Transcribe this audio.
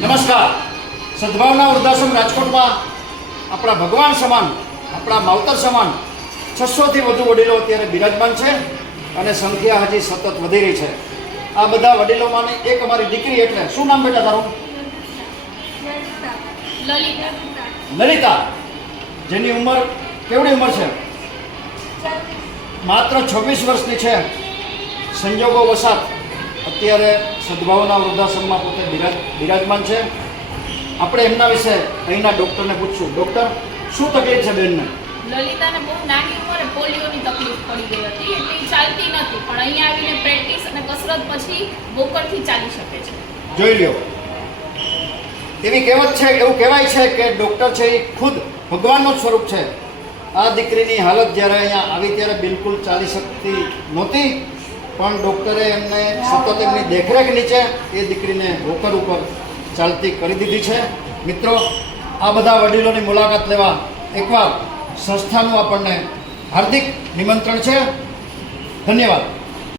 નમસ્કાર. સદભાવના વૃદ્ધાશ્રમ રાજકોટમાં આપણા ભગવાન સમાન, આપણા માવતર સમાન 600થી વધુ વડીલો અત્યારે બિરાજમાન છે અને સંખ્યા હજી સતત વધી રહી છે. આ બધા વડીલોમાંની એક અમારી દીકરી, એટલે શું નામ બેટા તારું? લલિતા. જેની ઉંમર કેવડી ઉંમર છે? માત્ર 26 વર્ષની છે. સંજોગો વસાત અત્યારે સદભાવના વૃદ્ધાશ્રમમાં પોતે બિરાજમાન છે. આપણે એમના વિશે અહીંના ડૉક્ટરને પૂછશું. ડૉક્ટર, શું તકલીફ છે બેનને? લલિતાને બહુ નાની ઉંમરે પોલિયોની તકલીફ પડી ગઈ હતી, એટલે ચાલતી નથી, પણ અહીંયા આવીને પ્રેક્ટિસ અને કસરત પછી વોકરથી ચાલી શકે છે. જોઈ લ્યો, એવી કહેવત છે, એવું કહેવાય છે કે ડૉક્ટર છે એ ખુદ ભગવાનનું જ સ્વરૂપ છે. આ દીકરીની હાલત જ્યારે અહીંયા આવી ત્યારે બિલકુલ ચાલી શકતી નહોતી, પણ ડૉક્ટરે એમને સતત એમની દેખરેખ નીચે એ દીકરીને વોકર ઉપર ચાલતી કરી દીધી છે. મિત્રો, આ બધા વડીલોની મુલાકાત લેવા એકવાર સંસ્થાનું આપણને હાર્દિક નિમંત્રણ છે. ધન્યવાદ.